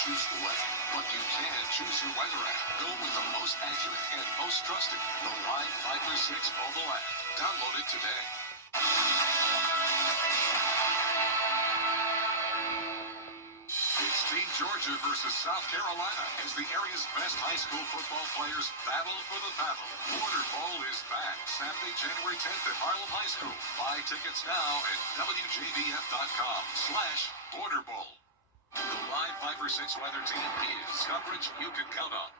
choose the weather, but you can choose your weather app. Go with the most accurate and most trusted, the Live 536 mobile app. Download it today. It's Team Georgia versus South Carolina as the area's best high school football players battle for the battle. Border Bowl is back Saturday, January 10th at Harlem High School. Buy tickets now at WJBF.com/Border Bowl. The Live 536 weather team is coverage you can count on.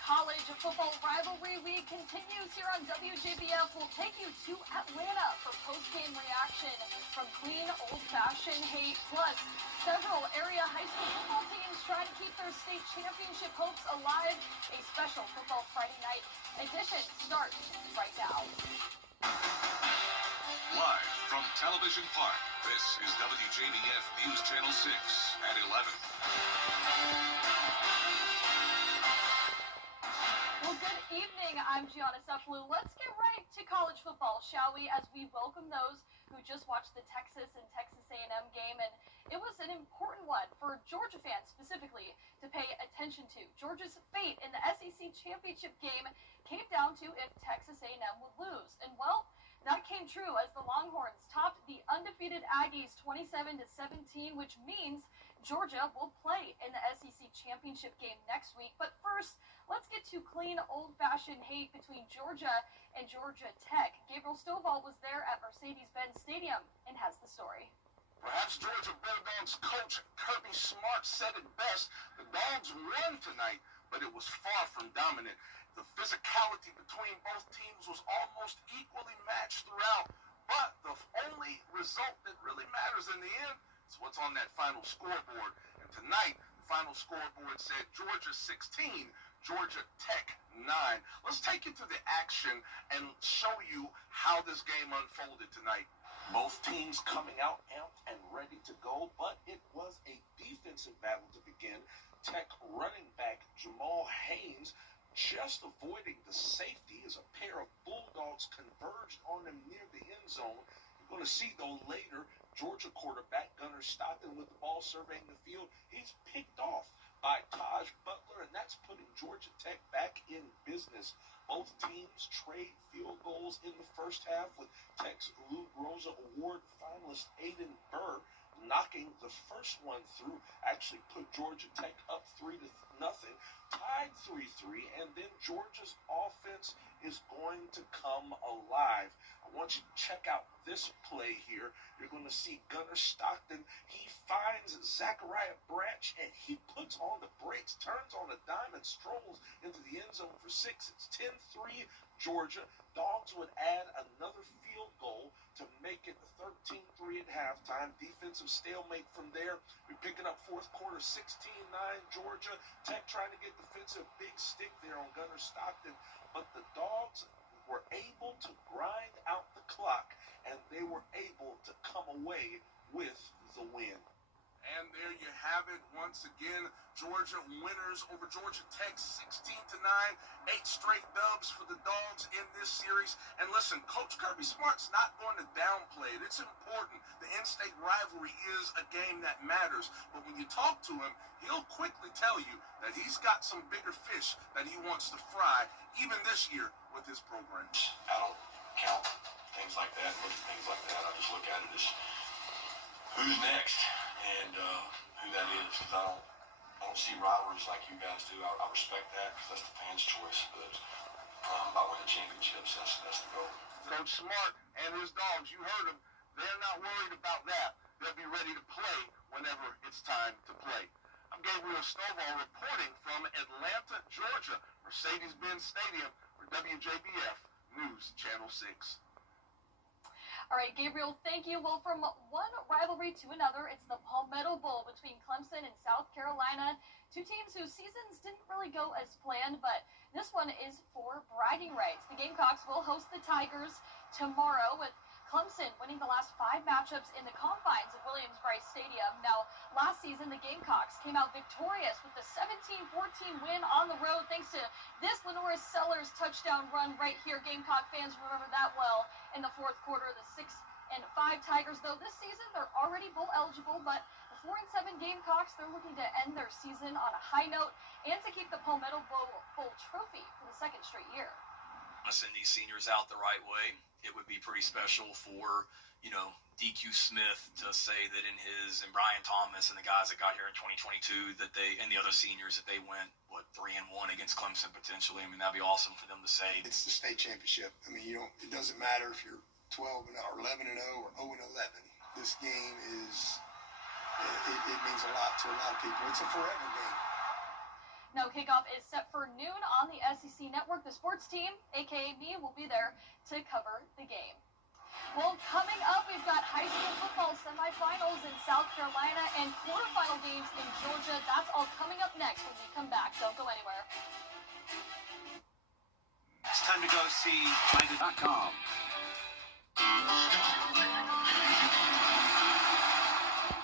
College football rivalry week continues here on WJBF. We'll take you to Atlanta for post-game reaction from clean, old-fashioned hate. Plus, several area high school football teams trying to keep their state championship hopes alive. A special Football Friday night edition starts right now. Live from Television Park, this is WJBF News Channel 6 at 11. Well, good evening. I'm Gianna Seflu. Let's get right to college football, shall we, as we welcome those who just watched the Texas and Texas A&M game, and it was an important one for Georgia fans specifically to pay attention to. Georgia's fate in the SEC championship game came down to if Texas A&M would lose, and well, that came true as the Longhorns topped the undefeated Aggies 27-17, which means Georgia will play in the SEC championship game next week. But first, let's get to clean, old-fashioned hate between Georgia and Georgia Tech. Gabriel Stovall was there at Mercedes-Benz Stadium and has the story. Perhaps Georgia Bulldogs coach Kirby Smart said it best. The Dogs won tonight, but it was far from dominant. The physicality between both teams was almost equally matched throughout. But the only result that really matters in the end is what's on that final scoreboard. And tonight, the final scoreboard said Georgia 16, Georgia Tech 9. Let's take you to the action and show you how this game unfolded tonight. Both teams coming out amped and ready to go, but it was a defensive battle to begin. Tech running back Jamal Haynes just avoiding the safety as a pair of Bulldogs converged on him near the end zone. You're going to see, though, later, Georgia quarterback Gunnar Stockton with the ball surveying the field. He's picked off by Taj Butler, and that's putting Georgia Tech back in business. Both teams trade field goals in the first half, with Tech's Lou Groza Award finalist Aiden Burr knocking the first one through, actually put Georgia Tech up 3-0, tied 3-3, and then Georgia's offense is going to come alive. I want you to check out this play here. You're going to see Gunnar Stockton. He finds Zachariah Branch, and he puts on the brakes, turns on a dime, and strolls into the end zone for 6. It's 10-3 Georgia. Dogs would add another field goal to make it 13-3 at halftime. Defensive stalemate from there. We're picking up fourth quarter 16-9 Georgia. Tech trying to get defensive big stick there on Gunnar Stockton, but the Dogs were able to grind out the clock, and they were able to come away with the win. And there you have it once again. Georgia winners over Georgia Tech 16-9. 8 straight dubs for the Dogs in this series. And listen, Coach Kirby Smart's not going to downplay it. It's important. The in-state rivalry is a game that matters. But when you talk to him, he'll quickly tell you that he's got some bigger fish that he wants to fry, even this year with his program. I don't count things like that, look at things like that. I just look at it as who's next and who that is, because I don't see rivalries like you guys do. I respect that because that's the fans' choice, but by winning championships, that's the goal. Coach Smart and his Dogs, you heard him, they're not worried about that. They'll be ready to play whenever it's time to play. I'm Gabriel Stovall reporting from Atlanta, Georgia, Mercedes-Benz Stadium for WJBF News Channel 6. All right, Gabriel, thank you. Well, from one rivalry to another, it's the Palmetto Bowl between Clemson and South Carolina, two teams whose seasons didn't really go as planned, but this one is for bragging rights. The Gamecocks will host the Tigers tomorrow, with Clemson winning the last 5 matchups in the confines of Williams-Brice Stadium. Now, last season, the Gamecocks came out victorious with a 17-14 win on the road thanks to this Lenoris Sellers touchdown run right here. Gamecock fans remember that well in the fourth quarter, the 6 and 5 Tigers, though this season they're already bowl eligible, but the 4-7 Gamecocks, they're looking to end their season on a high note and to keep the Palmetto Bowl trophy for the 2nd straight year. Send these seniors out the right way. It would be pretty special for, DQ Smith to say that in his, and Brian Thomas and the guys that got here in 2022, that they, and the other seniors, that they went, 3-1 against Clemson potentially. I mean, that'd be awesome for them to say. It's the state championship. I mean, it doesn't matter if you're 12 or 11-0 or 0-11. This game it means a lot to a lot of people. It's a forever game. Now, kickoff is set for noon on the SEC Network. The sports team, a.k.a. me, will be there to cover the game. Well, coming up, we've got high school football semifinals in South Carolina and quarterfinal games in Georgia. That's all coming up next when we come back. Don't go anywhere. It's time to go see Tiger.com.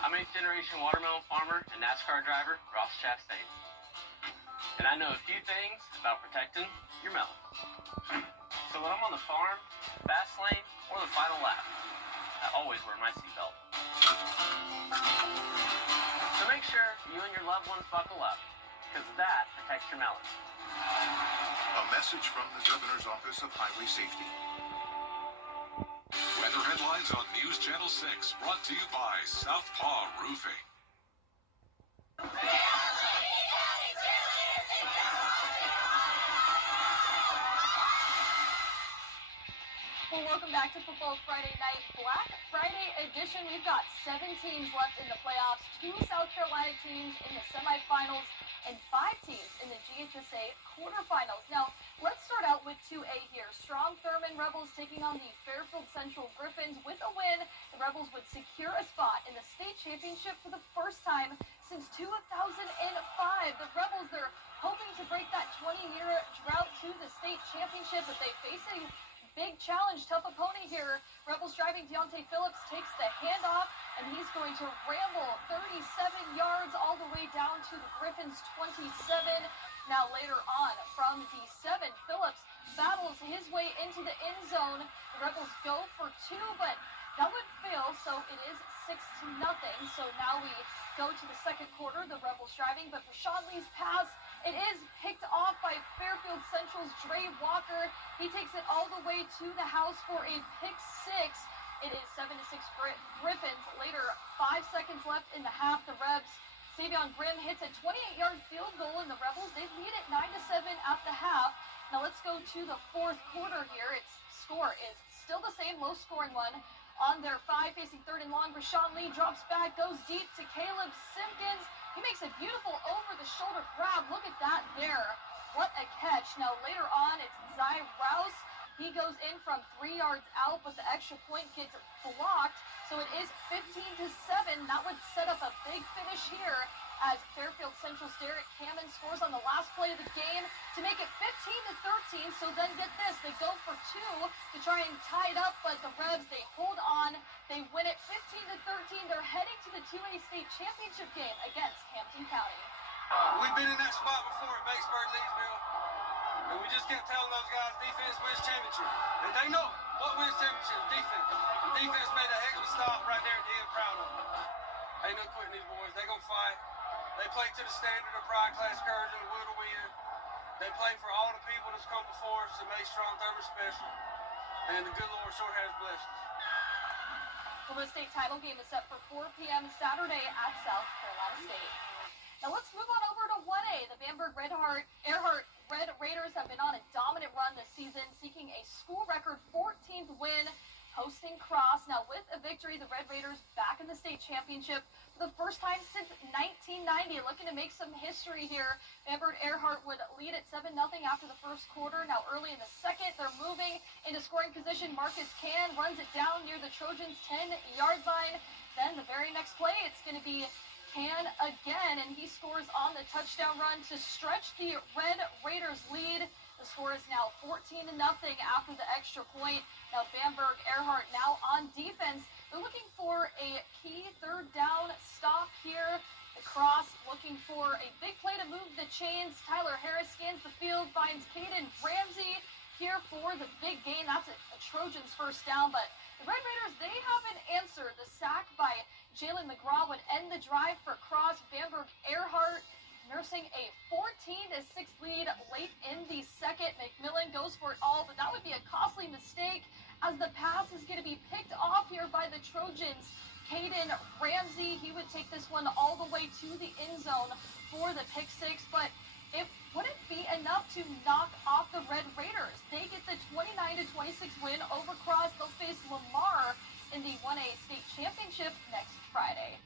I'm 8th generation watermelon farmer and NASCAR driver, Ross Chastain. And I know a few things about protecting your melon. So when I'm on the farm, fast lane, or the final lap, I always wear my seatbelt. So make sure you and your loved ones buckle up, because that protects your melon. A message from the Governor's Office of Highway Safety. Weather headlines on News Channel 6, brought to you by Southpaw Roofing. Well, welcome back to Football Friday Night Black Friday edition. We've got 7 teams left in the playoffs, 2 South Carolina teams in the semifinals, and 5 teams in the GHSA quarterfinals. Now, let's start out with 2A here. Strong Thurman Rebels taking on the Fairfield Central Griffins. With a win, the Rebels would secure a spot in the state championship for the first time since 2005. The Rebels, they're hoping to break that 20-year drought to the state championship, but they face a big challenge, tough opponent here. Rebels driving Deontay Phillips takes the handoff, and he's going to ramble 37 yards all the way down to the Griffins' 27. Now later on, from the 7, Phillips battles his way into the end zone. The Rebels go for 2, but that would fail, so it is 6-0. So now we go to the second quarter, the Rebels driving, but Rashawn Lee's pass, it is picked off by Fairfield Central's Dre Walker. He takes it all the way to the house for a pick 6. It is 7-6 Griffins. Later, 5 seconds left in the half. The Rebs, Savion Grimm hits a 28-yard field goal, and the Rebels, they lead it 9-7 at the half. Now let's go to the fourth quarter here. Its score is still the same, low-scoring one. On their 5, facing 3rd and long, Rashawn Lee drops back, goes deep to Caleb Simpkins. He makes a beautiful over-the-shoulder grab. Look at that there. What a catch. Now, later on, it's Zy Rouse. He goes in from 3 yards out, but the extra point gets blocked. So it is 15-7. That would set up a big finish here as Fairfield Central's Derek Hammond scores on the last play of the game to make it 15-13. So then get this, they go for 2 to try and tie it up, but the Rebs, they hold on. They win it 15-13. They're heading to the 2A state championship game against Hampton County. We've been in that spot before at Batesburg, Leesville, and we just kept telling those guys defense wins championship. And they know what wins championship, defense. The defense made a heck of a stop right there at the end, proud of them. Ain't no quitting these boys. They gonna fight. They play to the standard of pride, class, courage, and the will to win. They play for all the people that's come before us and made Strong Thurman special. And the good Lord sure has blessed us. Well, the state title game is set for 4 p.m. Saturday at South Carolina State. Now let's move on over to 1A. The Bamberg Earhart Red Raiders have been on a dominant run this season, seeking a school record 14th win, hosting Cross. Now with a victory, the Red Raiders back in the state championship for the first time since 1990, looking to make some history here. Bamberg Earhart would lead at 7-0 after the first quarter. Now early in the second, they're moving into scoring position. Marcus Can runs it down near the Trojans' 10-yard line. Then the very next play, it's going to be Can again, and he scores on the touchdown run to stretch the Red Raiders lead. The score is now 14-0 after the extra point. Now Bamberg Earhart now on defense. They're looking for a key 3rd down stop here. The Cross looking for a big play to move the chains. Tyler Harris scans the field, finds Caden Ramsey here for the big gain. That's a Trojans first down, but The Red Raiders, they have an answer. The sack by Jalen McGraw would end the drive for Cross. Bamberg Earhart nursing a 14-6 lead late in the second. McMillan goes for it all, but that would be a costly mistake as the pass is going to be picked off here by the Trojans. Caden Ramsey, he would take this one all the way to the end zone for the pick six, but it wouldn't be enough to knock off the Red Raiders. They get the 29-26 win over Cross. They'll face Lamar in the 1A state championship next Friday.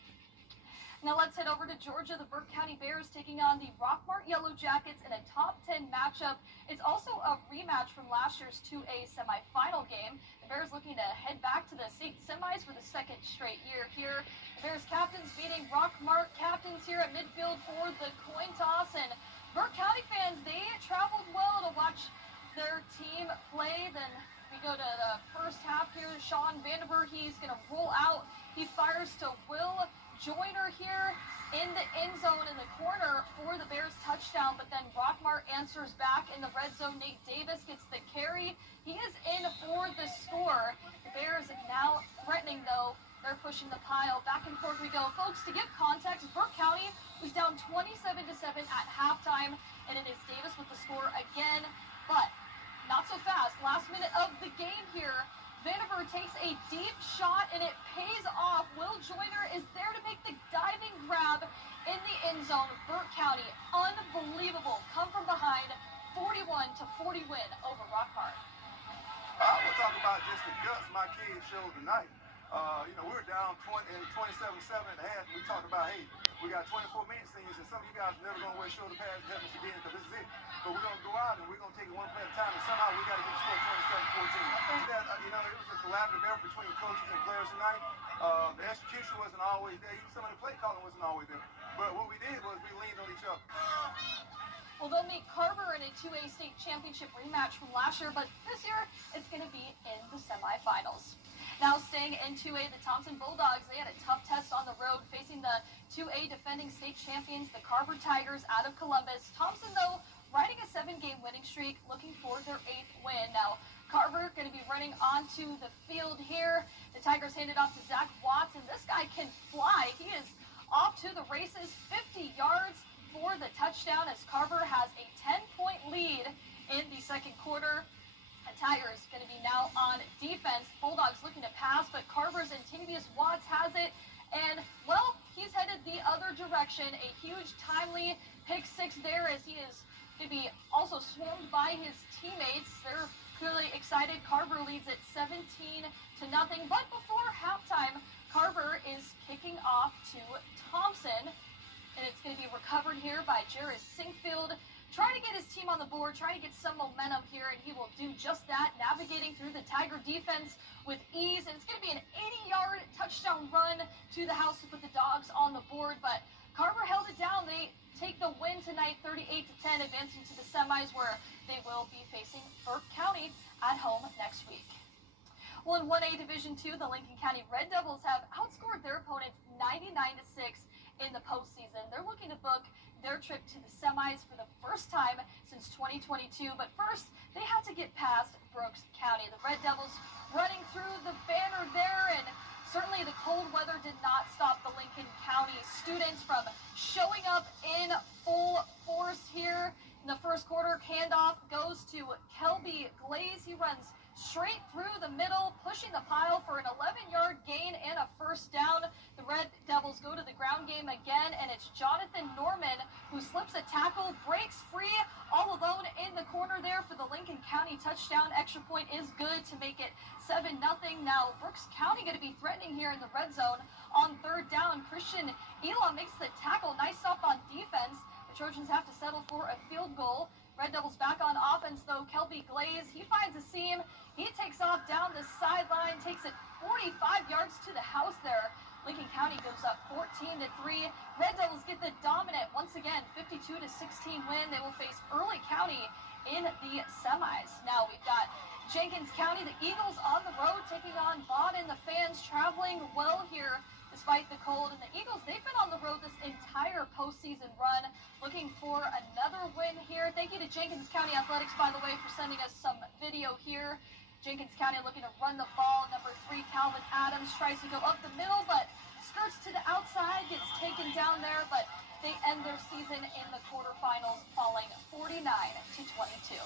Now let's head over to Georgia. The Burke County Bears taking on the Rockmart Yellow Jackets in a top 10 matchup. It's also a rematch from last year's 2A semifinal game. The Bears looking to head back to the state semis for the second straight year here. The Bears captains beating Rockmart captains here at midfield for the coin toss. And Burke County fans, they traveled well to watch their team play. Then we go to the first half here. Sean Vandenberg, he's going to roll out. He fires to Will Joyner here in the end zone in the corner for the Bears touchdown, but then Rockmart answers back in the red zone. Nate Davis gets the carry. He is in for the score. The Bears now threatening, though. They're pushing the pile. Back and forth we go. Folks, to give context, Burke County was down 27-7 at halftime, and it is Davis with the score again, but not so fast. Last minute of the game here. Vandenberg takes a deep shot, and it pays off. Will Joyner is there to make the diving grab in the end zone. Burke County, unbelievable. Come from behind, 41-40 win over Rockmart. I will talk about just the guts my kids showed tonight. We were down 27-7 at the half, and we talked about, hey, we got 24 minutes, seniors, and some of you guys are never going to wear shoulder pads and helmets again because this is it. But we're going to go out and we're going to take it one play at a time, and somehow we got to get the score 27-14. I think that, it was a collaborative effort between coaches and players tonight. The execution wasn't always there. Even some of the play calling wasn't always there. But what we did was we leaned on each other. Well, they'll meet Carver in a 2A state championship rematch from last year, but this year it's going to be in the semifinals. Now staying in 2A, the Thompson Bulldogs, they had a tough test on the road facing the 2A defending state champions, the Carver Tigers out of Columbus. Thompson, though, riding a 7-game winning streak, looking for their 8th win. Now, Carver going to be running onto the field here. The Tigers hand it off to Zach Watts, and this guy can fly. He is off to the races, 50 yards for the touchdown as Carver has a 10-point lead in the second quarter. The Tigers going to be now on defense. Bulldogs looking to pass, but Carver's Antavius Watts has it. And, well, he's headed the other direction. A huge, timely pick six there as he is going to be also swarmed by his teammates. They're clearly excited. Carver leads at 17-0. But before halftime, Carver is kicking off to Thompson. And it's going to be recovered here by Jarris Sinkfield. Trying to get his team on the board, trying to get some momentum here, and he will do just that, navigating through the Tiger defense with ease. And it's going to be an 80-yard touchdown run to the house to put the Dogs on the board. But Carver held it down. They take the win tonight, 38-10, advancing to the semis where they will be facing Burke County at home next week. Well, in 1A Division II, the Lincoln County Red Devils have outscored their opponents 99-6 in the postseason. They're looking to book their trip to the semis for the first time since 2022. But first, they had to get past Brooks County. The Red Devils running through the banner there, and certainly the cold weather did not stop the Lincoln County students from showing up in full force here. In the first quarter, handoff goes to Kelby Glaze. He runs straight through the middle, pushing the pile for an 11-yard gain and a first down. The Red Devils go to the ground game again, and it's Jonathan Norman who slips a tackle, breaks free, all alone in the corner there for the Lincoln County touchdown. Extra point is good to make it 7-0. Now, Brooks County going to be threatening here in the red zone on third down. Christian Elam makes the tackle. Nice stop on defense. The Trojans have to settle for a field goal. Red Devils back on offense, though. Kelby Glaze, he finds a seam. He takes off down the sideline, takes it 45 yards to the house there. Lincoln County goes up 14-3. Red Devils get the dominant, once again, 52-16 win. They will face Early County in the semis. Now we've got Jenkins County, the Eagles on the road, taking on Baden. The fans traveling well here despite the cold. And the Eagles, they've been on the road this entire postseason run, looking for another win here. Thank you to Jenkins County Athletics, by the way, for sending us some video here. Jenkins County looking to run the ball. Number 3, Calvin Adams tries to go up the middle, but skirts to the outside, gets taken down there, but they end their season in the quarterfinals, falling 49-22.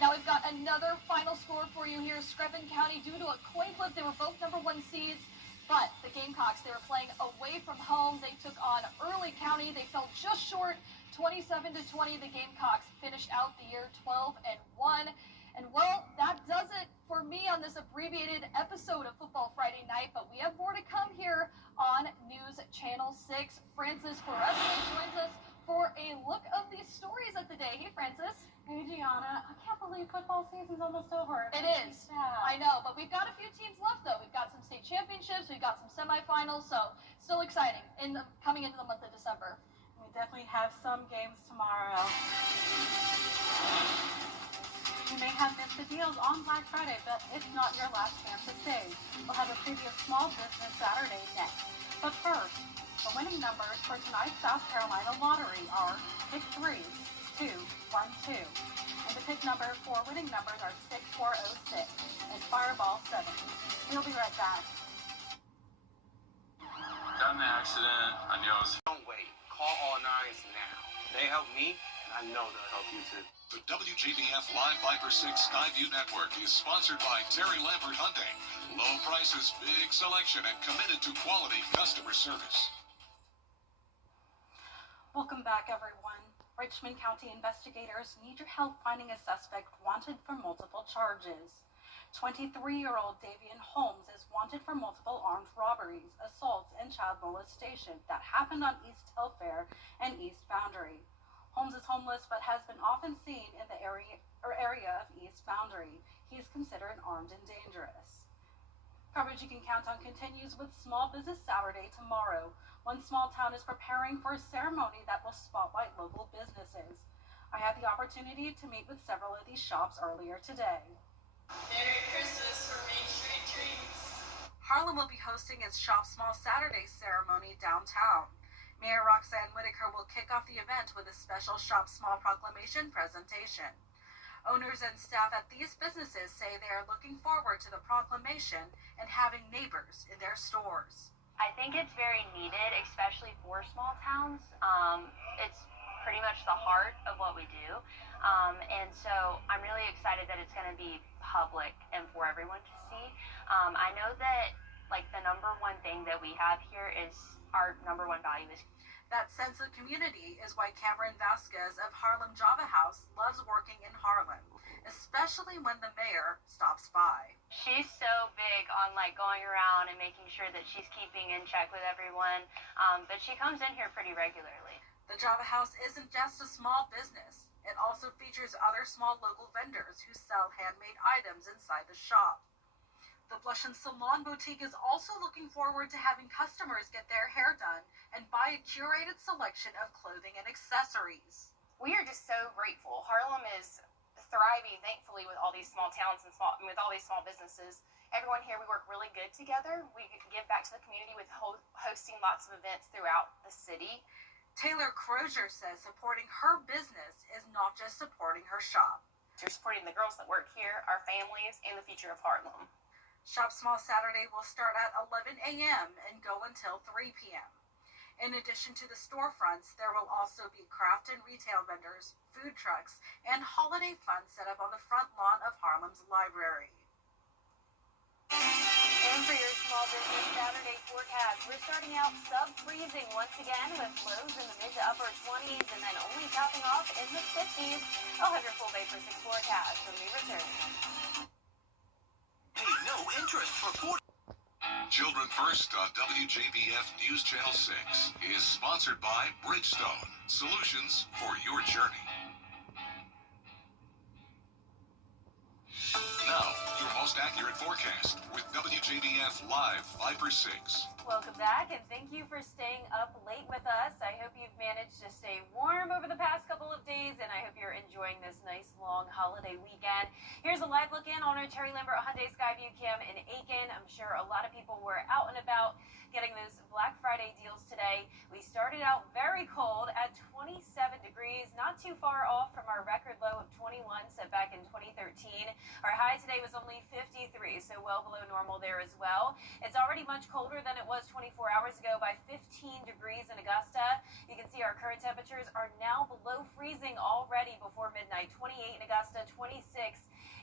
Now we've got another final score for you here. Screven County, due to a coin flip, they were both number 1 seeds, but the Gamecocks, they were playing away from home. They took on Early County. They fell just short, 27-20. The Gamecocks finished out the year 12-1. And well, that does it for me on this abbreviated episode of Football Friday Night, but we have more to come here on News Channel 6. Francis Forrester joins us for a look of these stories of the day. Hey, Francis. Hey, Gianna. I can't believe football season's almost over. It is. I know, but we've got a few teams left, though. We've got some state championships. We've got some semifinals, so still exciting coming into the month of December. We definitely have some games tomorrow. You may have missed the deals on Black Friday, but it's not your last chance to save. We'll have a preview of Small Business Saturday next. But first, the winning numbers for tonight's South Carolina lottery are pick 3, 2, 1, 2. And the pick number for winning numbers are 6, 4, 0, 6 and Fireball 7. We'll be right back. Got in an accident. I knew I was... Don't wait. Call all nines now. They help me, and I know they'll help you too. The WJBF Live Viper 6 Skyview Network is sponsored by Terry Lambert Hyundai. Low prices, big selection, and committed to quality customer service. Welcome back, everyone. Richmond County investigators need your help finding a suspect wanted for multiple charges. 23-year-old Davian Holmes is wanted for multiple armed robberies, assaults, and child molestation that happened on East Telfair and East Boundary. Holmes is homeless but has been often seen in the area of East Boundary. He is considered armed and dangerous. Coverage you can count on continues with Small Business Saturday tomorrow. One small town is preparing for a ceremony that will spotlight local businesses. I had the opportunity to meet with several of these shops earlier today. Merry Christmas for Main Street Treats. Harlem will be hosting its Shop Small Saturday ceremony downtown. Mayor Roxanne Whitaker will kick off the event with a special Shop Small proclamation presentation. Owners and staff at these businesses say they are looking forward to the proclamation and having neighbors in their stores. I think it's very needed, especially for small towns. It's pretty much the heart of what we do. And so I'm really excited that it's going to be public and for everyone to see. I know that the number one thing that we have here is our number one value is that sense of community is why Cameron Vasquez of Harlem Java House loves working in Harlem, especially when the mayor stops by. She's so big on going around and making sure that she's keeping in check with everyone, but she comes in here pretty regularly. The Java House isn't just a small business. It also features other small local vendors who sell handmade items inside the shop. The Blush and Salon Boutique is also looking forward to having customers get their hair done and buy a curated selection of clothing and accessories. We are just so grateful. Harlem is thriving, thankfully, with all these small towns and with all these small businesses. Everyone here, we work really good together. We give back to the community with hosting lots of events throughout the city. Taylor Crozier says supporting her business is not just supporting her shop. You're supporting the girls that work here, our families, and the future of Harlem. Shop Small Saturday will start at 11 a.m. and go until 3 p.m. In addition to the storefronts, there will also be craft and retail vendors, food trucks, and holiday fun set up on the front lawn of Harlem's library. And for your Small Business Saturday forecast, we're starting out sub-freezing once again with lows in the mid to upper 20s and then only topping off in the 50s. I'll have your full Vapor 6 forecast when we return. Pay no interest for 4. Children First on WJBF News Channel 6 is sponsored by Bridgestone, solutions for your journey. Now, your most accurate forecast with WJBF Live Viper 6. Welcome back, and thank you for staying up late with us. I hope you've managed to stay warm over the past couple of days, and I hope you're enjoying this nice long holiday weekend. Here's a live look in on our Terry Lambert Hyundai Skyview Cam in Aiken. I'm sure a lot of people were out and about getting those Black Friday deals today. today. We started out very cold at 27 degrees, not too far off from our record low of 21 set back in 2013. Our high today was only 53, so well below normal there as well. It's already much colder than it was 24 hours ago by 15 degrees in Augusta. You can see our current temperatures are now below freezing already before midnight. 28 in Augusta, 26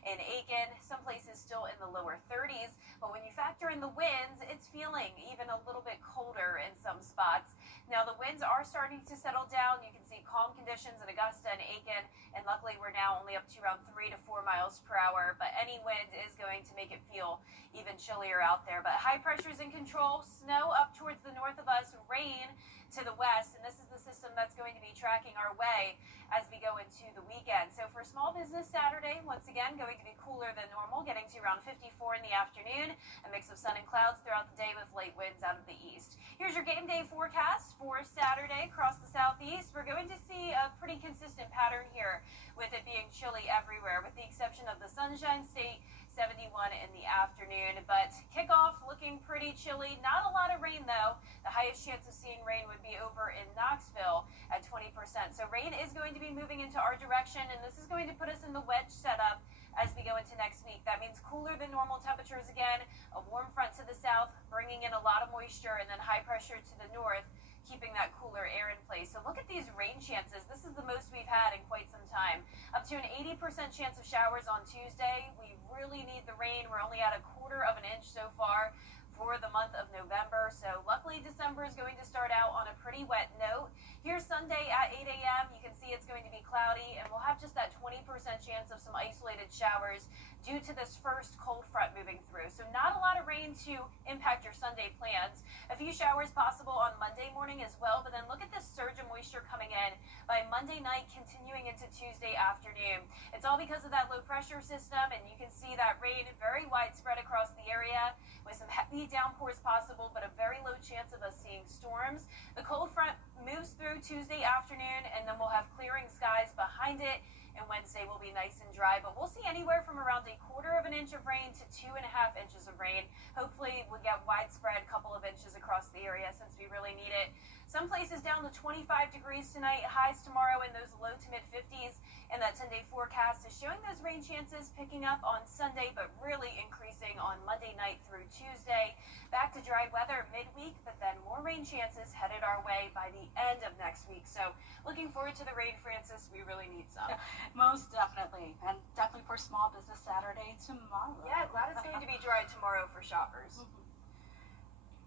in Aiken, some places still in the lower 30s, but when you factor in the winds, it's feeling even a little bit colder in some spots. Now the winds are starting to settle down. You can see calm conditions in Augusta and Aiken, and luckily we're now only up to around 3 to 4 miles per hour, but any wind is going to make it feel even chillier out there. But high pressure's in control, snow up towards the north of us, rain to the west, and this is the system that's going to be tracking our way as we go into the weekend. So for Small Business Saturday, once again, going to be cooler than normal, getting to around 54 in the afternoon, a mix of sun and clouds throughout the day with light winds out of the east. Here's your game day forecast for Saturday across the southeast. We're going to see a pretty consistent pattern here with it being chilly everywhere, with the exception of the Sunshine State, 71 in the afternoon, but kickoff looking pretty chilly. Not a lot of rain though. The highest chance of seeing rain would be over in Knoxville at 20%. So rain is going to be moving into our direction, and this is going to put us in the wedge setup as we go into next week. That means cooler than normal temperatures again, a warm front to the south, bringing in a lot of moisture, and then high pressure to the north, keeping that cooler air in place. So look at these rain chances. This is the most we've had in quite some time. Up to an 80% chance of showers on Tuesday. We really need the rain. We're only at a quarter of an inch so far for the month of November. So luckily December is going to start out on a pretty wet note. Here's Sunday at 8 a.m. You can see it's going to be cloudy, and we'll have just that 20% chance of some isolated showers due to this first cold front moving through. So not a lot of rain to impact your Sunday plans. A few showers possible on Monday morning as well, but then look at this surge of moisture coming in by Monday night, continuing into Tuesday afternoon. It's all because of that low pressure system, and you can see that rain very widespread across the area with some heavy downpours possible, but a very low chance of us seeing storms. The cold front moves through Tuesday afternoon, and then we'll have clearing skies behind it, and Wednesday will be nice and dry, but we'll see anywhere from around a quarter of an inch of rain to 2.5 inches of rain. Hopefully we'll get widespread couple of inches across the area since we really need it. Some places down to 25 degrees tonight, highs tomorrow in those low to mid 50s, and that 10-day forecast is showing those rain chances picking up on Sunday, but really increasing on Monday night through Tuesday. Back to dry weather midweek, but then more rain chances headed our way by the end of next week. So looking forward to the rain, Francis. We really need some. Most definitely, and definitely for Small Business Saturday tomorrow. Yeah, glad it's going to be dry tomorrow for shoppers.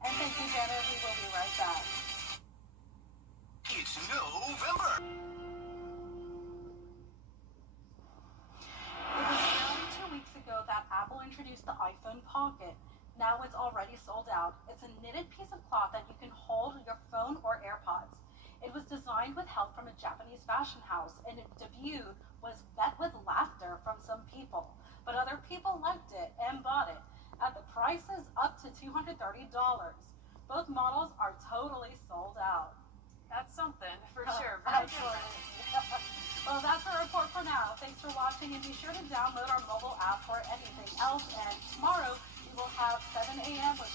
And thank you, Jenna. We will be right back. It's November. It was nearly 2 weeks ago that Apple introduced the iPhone Pocket. Now it's already sold out. It's a knitted piece of cloth that you can hold your phone or AirPods. It was designed with help from a Japanese fashion house, and its debut was met with laughter from some people. But other people liked it and bought it. At the prices up to $230. Both models are totally sold out. That's something for sure. Well, that's our report for now. Thanks for watching, and be sure to download our mobile app for anything else. And tomorrow we will have 7 a.m. with